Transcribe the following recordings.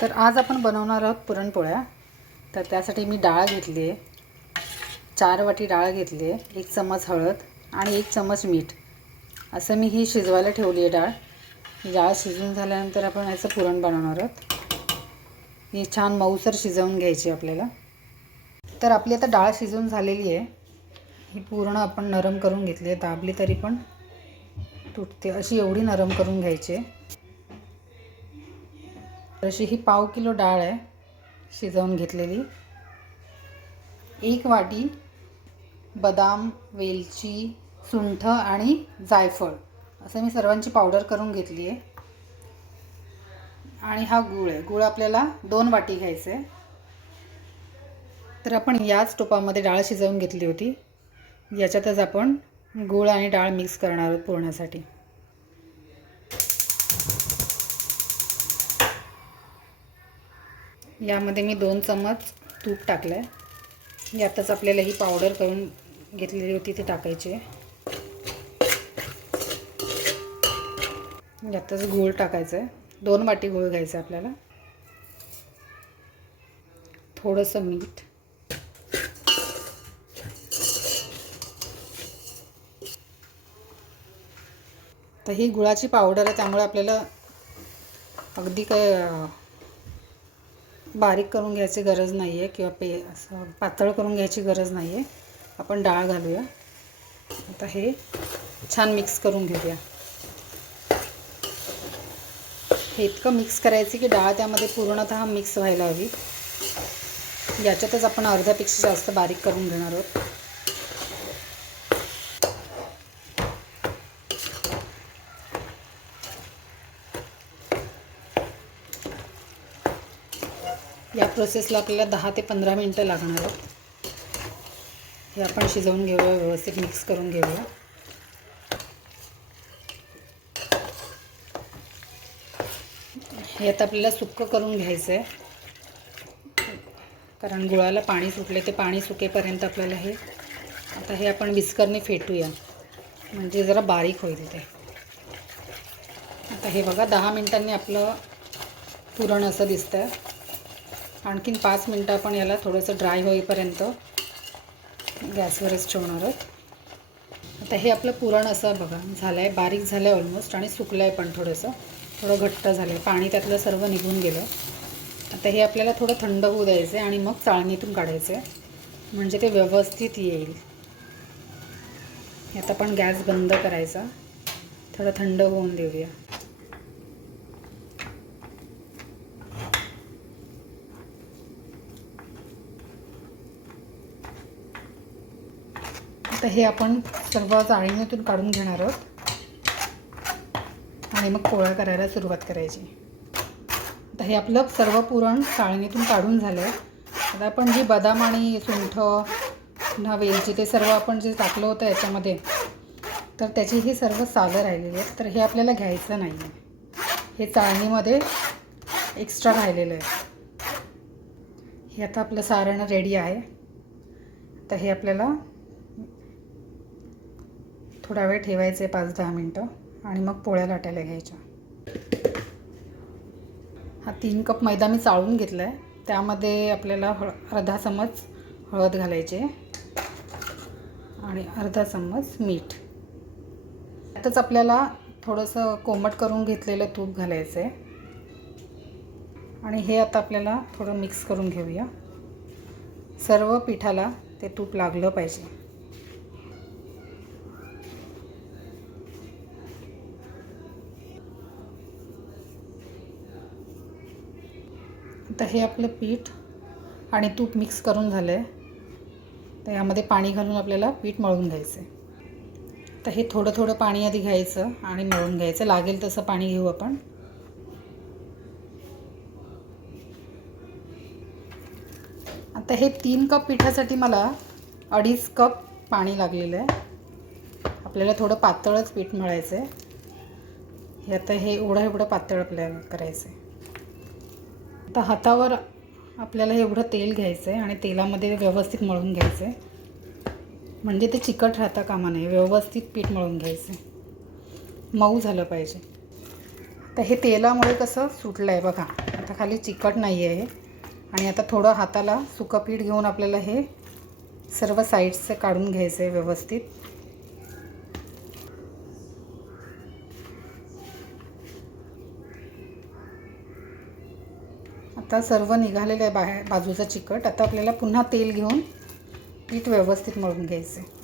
तर आज आपण बनवणार आहोत पुरणपोळ्या। तर त्यासाठी मी डाळ घेतली आहे, 4 वाटी डाळ घेतली आहे, 1 चम्मच हळद आणि 1 चम्मच मीठ असं मी ही शिजवायला ठेवली आहे डाळ। ही डाळ शिजून झाल्यानंतर आपण याचं पुरण बनवणार आहोत। ही छान मऊसर शिजवून घ्यायची आपल्याला। तर आपली आता डाळ शिजून झालेली आहे। ही पूर्ण आपण नरम करून घेतली आहे, दाबली तरी पण तुटते अशी एवढी नरम करून घ्यायची आहे। अशी ही पाव किलो डाळ आहे शिजवून घेतलेली। 1 वाटी बदाम, वेलची, सुंठ आणि जायफळ असं मी सर्वांची पावडर करून घेतली आहे। आणि हा गूळ आहे, गूळ आपल्याला 2 वाटी घ्यायचं आहे। तर आपण याच टोपामध्ये डाळ शिजवून घेतली होती, याच्यातच आपण गूळ आणि डाळ मिक्स करणार आहोत पुरणासाठी। यामध्ये मी 2 चम्मच तूप टाकलं आहे। यातच आपल्याला ही पावडर करून घेतलेली होती ती टाकायची आहे। यातच गूळ टाकायचं आहे, 2 वाटी गूळ घ्यायचा आपल्याला। थोडंसं मीठ, तर ही गुळाची पावडर आहे त्यामुळे आपल्याला अगदी काय बारीक करून घ्यायची गरज नाही आहे किंवा असं पातळ करून घ्यायची गरज नाही आहे। आपण डाळ घालूया। आता हे छान मिक्स करून घेऊया। हे इतकं मिक्स करायचं की डाळ त्यामध्ये पूर्णतः मिक्स व्हायला हवी। याच्यातच आपण अर्ध्यापेक्षा जास्त बारीक करून घेणार आहोत। या प्रोसेसला आपल्याला 10 ते 15 मिनिटं लागणार आहेत। हे आपण शिजवून घेऊया, व्यवस्थित मिक्स करून घेऊया। हे आता आपल्याला सुक्क करून घ्यायचं आहे, कारण गुळाला पाणी सुटले, ते पाणी सुकेपर्यंत आपल्याला हे आता हे आपण विस्करने फेटूया, म्हणजे जरा बारीक होईल ते। आता हे बघा 10 मिनिटांनी आपलं पुरण असं दिसतंय। आणखीन 5 मिनिटं आपण याला थोडंसं ड्राय होईपर्यंत गॅसवरच ठेवणार आहोत। आता हे आपलं पुरण असं बघा झालं आहे, बारीक झालं आहे ऑलमोस्ट आणि सुकलं आहे पण थोडं घट्ट झालं आहे, पाणी त्यातलं सर्व निघून गेलं। आता हे आपल्याला थोडं थंड होऊ द्यायचं आहे आणि मग चाळणीतून काढायचं आहे, म्हणजे ते व्यवस्थित येईल। आता आपण गॅस बंद करायचा, थोडं थंड होऊन देऊया। आता हे आपण सर्व चाळणीतून काढून घेणार आहोत आणि मग पोळ्या करायला सुरुवात करायची। आता हे आपलं सर्व पुरण चाळणीतून काढून झालं आहे। आता आपण जी बदाम आणि सुंठ, वेलची ते सर्व आपण जे टाकलं होतं याच्यामध्ये, तर त्याची ही सर्व सालं राहिलेली आहेत। तर हे आपल्याला घ्यायचं नाही आहे, हे चाळणीमध्ये एक्स्ट्रा राहिलेलं आहे। हे आता आपलं सारण रेडी आहे। तर हे आपल्याला थोडा वेळ ठेवायचं आहे, 5-10 मिनटं, आणि मग पोळ्या लाटायला घ्यायच्या। हा 3 कप मैदा मी चाळून घेतला आहे, त्यामध्ये आपल्याला अर्धा चम्मच हळद घालायची आणि अर्धा चम्मच मीठ। त्यातच आपल्याला थोडंसं कोमट करून घेतलेलं तूप घालायचं आहे आणि हे आता आपल्याला थोडं मिक्स करून घेऊया। सर्व पिठाला ते तूप लागलं पाहिजे। आता हे आपलं पीठ आणि तूप मिक्स करून झालं आहे, तर यामध्ये पाणी घालून आपल्याला पीठ मळून घ्यायचं आहे। तर हे थोडं थोडं पाणी आधी घ्यायचं आणि मळून घ्यायचं, लागेल तसं पाणी घेऊ आपण। आता हे 3 कप पिठासाठी मला 2.5 कप पाणी लागलेलं आहे। आपल्याला थोडं पातळच पीठ मळायचं आहे। हे आता हे एवढं पातळ आपल्याला करायचं आहे। आता हातावर आपल्याला एवढं तेल घ्यायचं आहे आणि तेलामध्ये व्यवस्थित मळून घ्यायचं आहे, म्हणजे ते चिकट राहता कामा नये। व्यवस्थित पीठ मळून घ्यायचं आहे, मऊ झालं पाहिजे। तर हे तेलामुळे कसं सुटलं आहे बघा, आता खाली चिकट नाही आहे. आणि आता थोडं हाताला सुकं पीठ घेऊन आपल्याला हे सर्व साईड्सचे काढून घ्यायचं आहे व्यवस्थित. आता सर्व निघालेलं आहे बाहेर बाजूचं चिकट. आता आपल्याला पुन्हा तेल घेऊन पीठ व्यवस्थित मळून घ्यायचं आहे.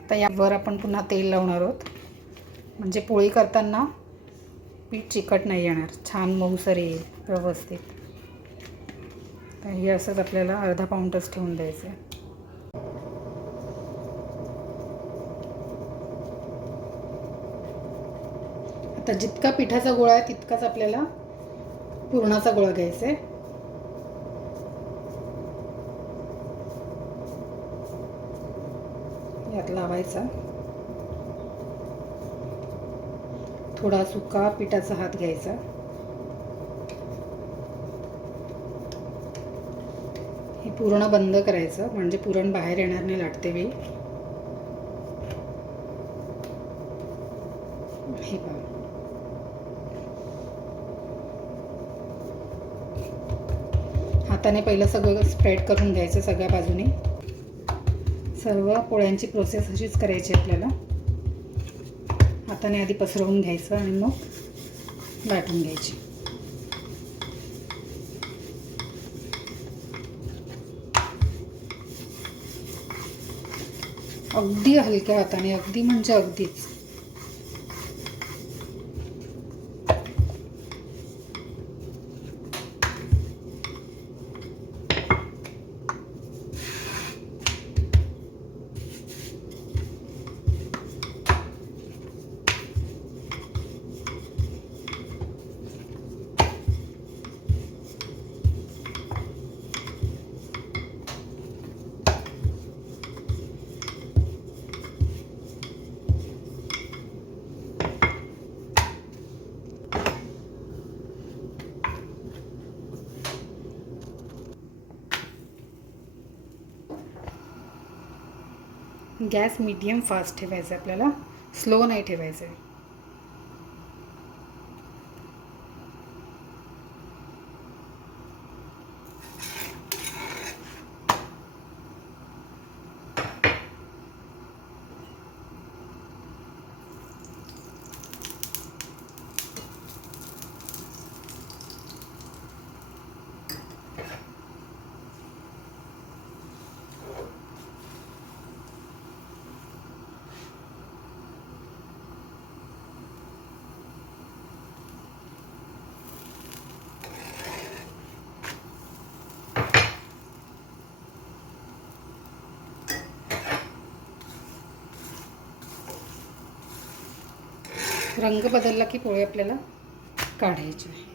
आता यावर आपण पुन्हा तेल लावणार आहोत, म्हणजे पोळी करताना पीठ चिकट नाही येणार, छान मऊसर येईल व्यवस्थित. तर हे असंच आपल्याला अर्धा पाऊण तास ठेवून द्यायचं आहे. आता जितका पिठाचा गोळा आहे तितकाच आपल्याला पुरणाचा गोळा घ्यायचा आहे. यात लावायचा. थोडा सुका पिठाचा हात घ्यायचा. हे पूर्ण बंद करायचं म्हणजे पुरण बाहेर येणार नाही लाटते वेळी. हे पहा, हाताने पहिलं सगळं स्प्रेड करून घ्यायचं सगळ्या बाजूने. सर्व पोळ्यांची प्रोसेस अशीच करायची आपल्याला. हाताने आधी पसरवून घ्यायचं आणि मग लाटून घ्यायची. अगदी हलक्या हाताने, अगदी म्हणजे अगदीच. गॅस मीडियम फास्ट ठेवायचा आहे आपल्याला, स्लो नाही ठेवायचं आहे. रंग बदलला की पोळी आपल्याला काढायची आहे.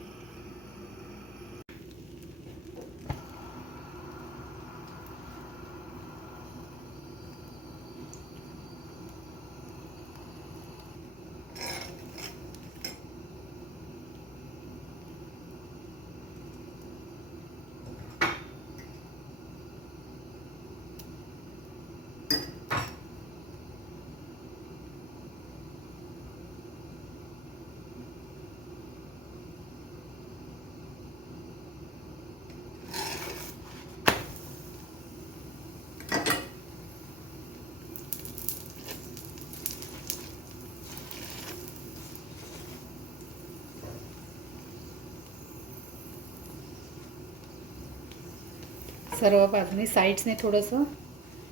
सर्व बाजूने साईड्सने थोडंसं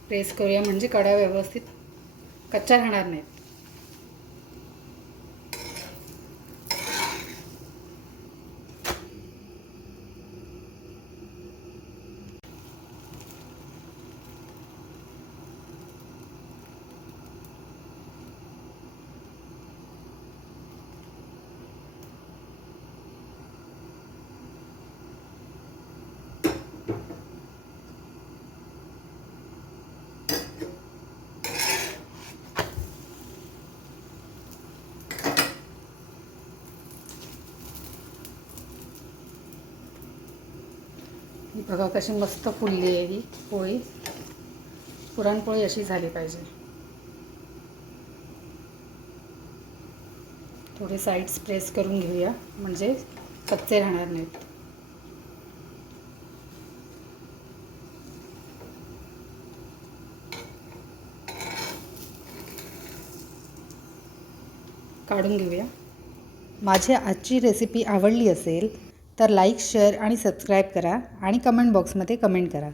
प्रेस करूया म्हणजे कड्या व्यवस्थित कच्च्या राहणार नाहीत. बघा कशी मस्त फुलली आहे ही पोळी. पुरणपोळी अशी झाली पाहिजे. थोडे साईड्स प्रेस करून घेऊया म्हणजे कच्चे राहणार नाहीत. काढून घेऊया. माझी आजची रेसिपी आवडली असेल तर लाईक, शेअर आणि सबस्क्राईब करा आणि कमेंट बॉक्समध्ये कमेंट करा.